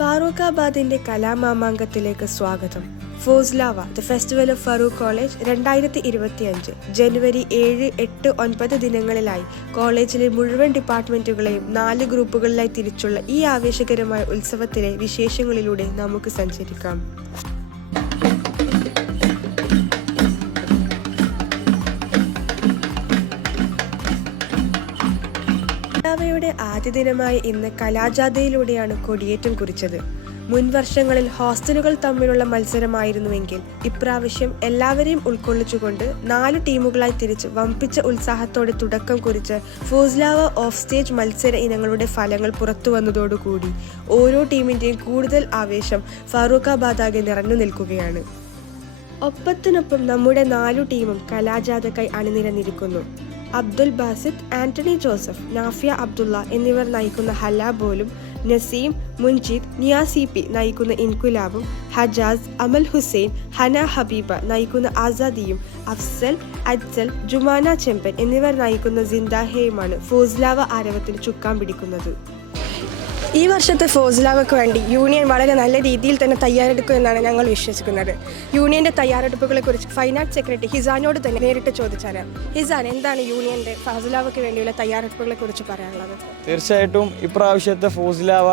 ഫാറൂഖാബാദിന്റെ കലാമാമാങ്കത്തിലേക്ക് സ്വാഗതം. ഫോസ്ലാവ the festival of Farook college 2025 ജനുവരി 7, 8, 9 ദിനങ്ങളിലായി കോളേജിലെ മുഴുവൻ ഡിപ്പാർട്ട്മെന്റുകളെയും 4 ഗ്രൂപ്പുകളിലായി തിരിച്ചുള്ള ഈ ആവേശകരമായ ഉത്സവത്തിലെ വിശേഷങ്ങളിലൂടെ നമുക്ക് സഞ്ചരിക്കാം. ഫാറൂഖാബയുടെ ആദ്യ ദിനമായ ഇന്ന് കലാജാഥയിലൂടെയാണ് കൊടിയേറ്റം കുറിച്ചത്. മുൻ വർഷങ്ങളിൽ ഹോസ്റ്റലുകൾ തമ്മിലുള്ള മത്സരമായിരുന്നുവെങ്കിൽ ഇപ്രാവശ്യം എല്ലാവരെയും ഉൾക്കൊള്ളിച്ചുകൊണ്ട് 4 ടീമുകളായി തിരിച്ച് വമ്പിച്ച ഉത്സാഹത്തോടെ തുടക്കം കുറിച്ച് ഫോസ്ലാവ ഓഫ് സ്റ്റേജ് മത്സര ഇനങ്ങളുടെ ഫലങ്ങൾ പുറത്തു വന്നതോടുകൂടി ഓരോ ടീമിന്റെയും കൂടുതൽ ആവേശം ഫാറൂഖാബാദാകെ നിറഞ്ഞു നിൽക്കുകയാണ്. ഒപ്പത്തിനൊപ്പം നമ്മുടെ 4 ടീമും കലാജാഥക്കായി അണിനിരന്നിരിക്കുന്നു. അബ്ദുൽ ബാസിത്ത്, ആന്റണി ജോസഫ്, നാഫിയ അബ്ദുള്ള എന്നിവർ നയിക്കുന്ന ഹലാബോലും, നസീം, മുൻജീദ്, നിയാസിപി നയിക്കുന്ന ഇൻകുലാബും, ഹജാസ്, അമൽ ഹുസൈൻ, ഹന ഹബീബ നയിക്കുന്ന ആസാദിയും, അഫ്സൽ, അജ്സൽ, ജുമാന ചെമ്പൻ എന്നിവർ നയിക്കുന്ന സിന്ദാഹയുമാണ് ഫോസ്ലാവ ആരവത്തിന് ചുക്കാൻ പിടിക്കുന്നത്. ഈ വർഷത്തെ ഫോസ്ലാവയ്ക്ക് വേണ്ടി യൂണിയൻ വളരെ നല്ല രീതിയിൽ തന്നെ തയ്യാറെടുക്കുമെന്നാണ് ഞങ്ങൾ വിശ്വസിക്കുന്നത്. യൂണിയന്റെ തയ്യാറെടുപ്പുകളെക്കുറിച്ച് ഫൈൻ ആർട്സ് സെക്രട്ടറി ഹിസാനോട് തന്നെ നേരിട്ട് ചോദിച്ചാണ്. ഹിസാൻ, എന്താണ് യൂണിയന്റെ ഫോസ്ലാവയ്ക്ക് വേണ്ടിയുള്ള തയ്യാറെടുപ്പുകളെക്കുറിച്ച് പറയാനുള്ളത്? തീർച്ചയായിട്ടും ഇപ്രാവശ്യത്തെ ഫോസ്ലാവ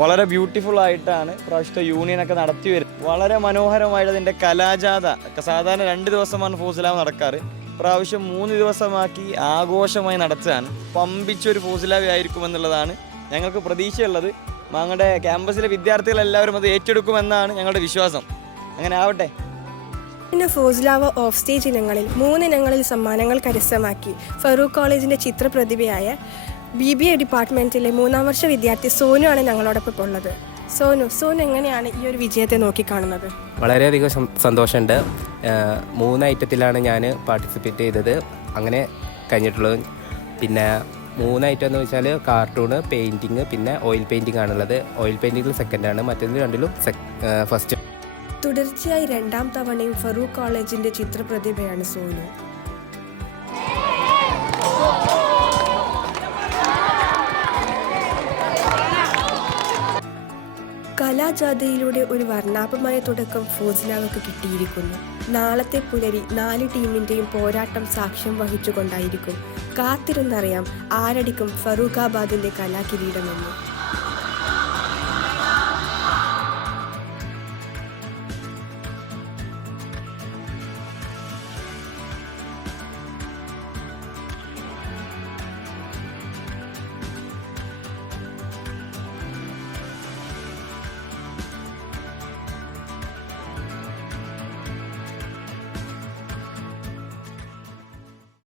വളരെ ബ്യൂട്ടിഫുൾ ആയിട്ടാണ് ഇപ്രാവശ്യത്തെ യൂണിയനൊക്കെ നടത്തി വരുന്നത്. വളരെ മനോഹരമായിട്ട് അതിൻ്റെ കലാജാഥ സാധാരണ 2 ദിവസമാണ് ഫോസ്ലാവ നടക്കാറ്. ഇപ്രാവശ്യം 3 ദിവസമാക്കി ആഘോഷമായി നടത്തുകയാണ്. പമ്പിച്ചൊരു ഫോസ്ലാവ ആയിരിക്കുമെന്നുള്ളതാണ് ഞങ്ങൾക്ക് പ്രതീക്ഷയുള്ളത്. ഞങ്ങളുടെ ക്യാമ്പസിലെ വിദ്യാർത്ഥികളെല്ലാവരും അത് ഏറ്റെടുക്കുമെന്നാണ് ഞങ്ങളുടെ വിശ്വാസം. അങ്ങനെ ആവട്ടെ. പിന്നെ ഫോസ്ലാവ ഓഫ് സ്റ്റേജ് ഇനങ്ങളിൽ 3 ഇനങ്ങളിൽ സമ്മാനങ്ങൾ കരസ്ഥമാക്കി ഫറൂഖ് കോളേജിന്റെ ചിത്രപ്രതിഭയായ BBA ഡിപ്പാർട്ട്മെന്റിലെ 3ാം വർഷ വിദ്യാർത്ഥി സോനു ആണ് ഞങ്ങളോടൊപ്പം ഉള്ളത്. സോനു എങ്ങനെയാണ് ഈ ഒരു വിജയത്തെ നോക്കിക്കാണുന്നത്? വളരെയധികം സന്തോഷമുണ്ട്. 3 ഐറ്റത്തിലാണ് ഞാൻ പാർട്ടിസിപ്പേറ്റ് ചെയ്തത്. അങ്ങനെ കഴിഞ്ഞിട്ടുള്ളത്. പിന്നെ 3 ഐറ്റം എന്ന് വെച്ചാൽ കാർട്ടൂണ്, പെയിൻറ്റിങ്, പിന്നെ ഓയിൽ പെയിൻറ്റിങ് ആണുള്ളത്. ഓയിൽ പെയിൻറ്റിങ്ങിൽ സെക്കൻഡാണ്, മറ്റേതിൽ രണ്ടിലും ഫസ്റ്റ്. തുടർച്ചയായി 2ാം തവണയും ഫറൂഖ് കോളേജിന്റെ ചിത്രപ്രതിഭയാണ് സോനു. കലാജാഥയിലൂടെ ഒരു വർണ്ണാഭമായ തുടക്കം ഫോസ്ലാവയ്ക്ക് കിട്ടിയിരിക്കുന്നു. നാളത്തെ പുലരി 4 ടീമിന്റെയും പോരാട്ടം സാക്ഷ്യം വഹിച്ചുകൊണ്ടായിരിക്കും. കാത്തിരുന്നറിയാം ആരടിക്കും ഫറൂഖാബാദിന്റെ കലാകിരീടമെന്ന്.